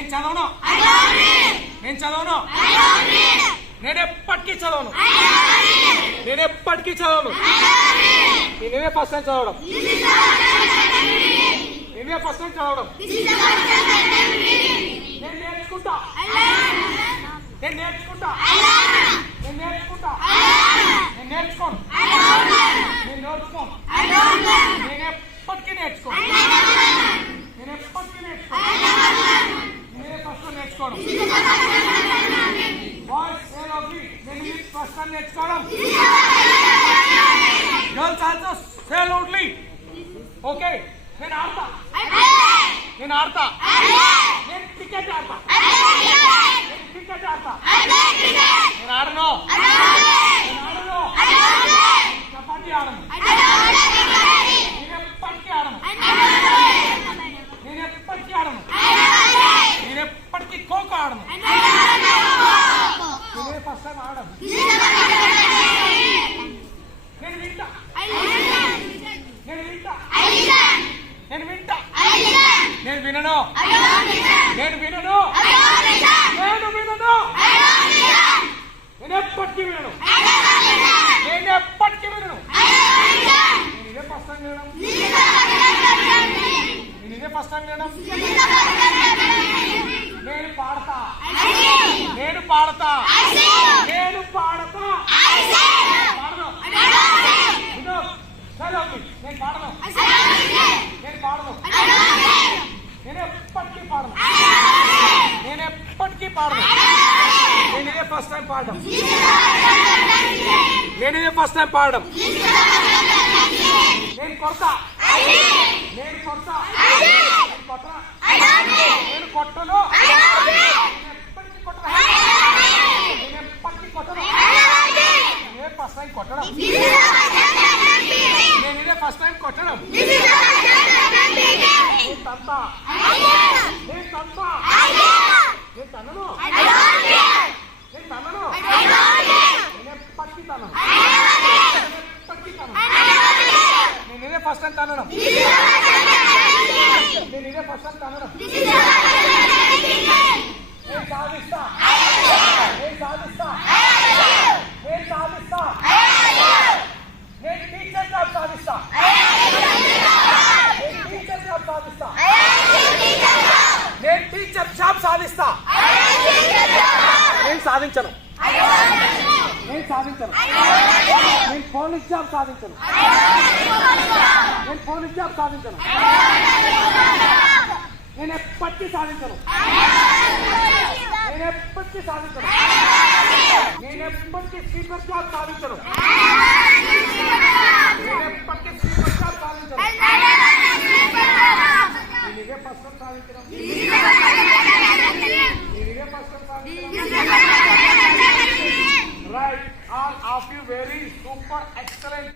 నేను చదవను నేను చదవను నేను ఎప్పటికీ చదవను నేను ఎప్పటికీ చదవను నేనే ఫస్ట్ టైం చదవడం నేనే ఫస్ట్ టైం చదవడం నేను నేర్చుకుంటా నేను నేర్చుకుంటా నేను నేర్చుకుంటా నేను నేర్చుకోను నేను నేర్చుకోను నేను ఎప్పటికీ నేర్చుకోను నేను ఎప్పటికీ నేర్చుకోను నేనే ఫస్ట్ నేర్చుకోవడం బాయ్స్ సే లవ్లీ నేను ఫస్ట్ టైం నేర్చుకోవడం girls also say loudly okay నేను ఆడతా నేను ఆడతా నేను క్రికెట్ ఆడతా నేను క్రికెట్ ఆడతా నేను ఆడను నేను ఆడను చపాతీ ఆడను నేను ఎప్పటికీ ఆడను నేను ఎప్పటికీ ఆడను నేను ఎప్పటికీ ఖోఖో ఆడను నేనే ఫస్ట్ టైం ఆడను నేను వింటా నేను వింటా నేను వింటా నేను వినను నేను వినను నేను వినను నేను ఎప్పటికీ వినను నేను ఎప్పటికీ వినను నేను ఇదే ఫస్ట్ టైం వినడం నేను ఇదే ఫస్ట్ టైం వినడం నేను పాడతా నేను పాడతా నేను పాడతా పాడను నేను పాడను నేను పాడను నేను ఎప్పటికీ పాడను నేను ఎప్పటికీ పాడను నేను ఇదే ఫస్ట్ టైం పాడడం నేను ఇదే ఫస్ట్ టైం పాడడం నేను కొడతా నేను కొడతా నేను కొట్టను నేను కొట్టను నేను ఎప్పటికీ కొట్టను నేను ఎప్పటికీ కొట్టను నేనే ఫస్ట్ టైం కొట్టడం నేను ఇదే ఫస్ట్ టైం కొట్టడం నేను తంతా నేను తంతా నేను తనను నేను తనను నేను ఎప్పటికీ తనను ఎప్పటికీ తనను నేను ఇదే ఫస్ట్ టైం తనడం నేను ఇదే ఫస్ట్ టైం తనడం నేను సాధిస్తా నేను సాధిస్తా నేను సాధిస్తా నేను టీచర్ జాబ్ సాధిస్తా నేను టీచర్ జాబ్ సాధిస్తా నేను టీచర్ జాబ్ సాధిస్తా నేను సాధించను నేను సాధించను నేను పోలీస్ జాబ్ సాధించను నేను పోలీస్ జాబ్ సాధించను నేను ఎప్పటికీ సాధించను నేను ఎప్పటికీ సాధించను నేను ఎప్పటికీ స్పీకర్ జాబ్ సాధించను నేను ఎప్పటికీ స్పీకర్ జాబ్ సాధించను నేను ఇదే ఫస్ట్ టైం సాధించడం నేను ఇదే ఫస్ట్ టైం సాధించడం right all of you very super excellent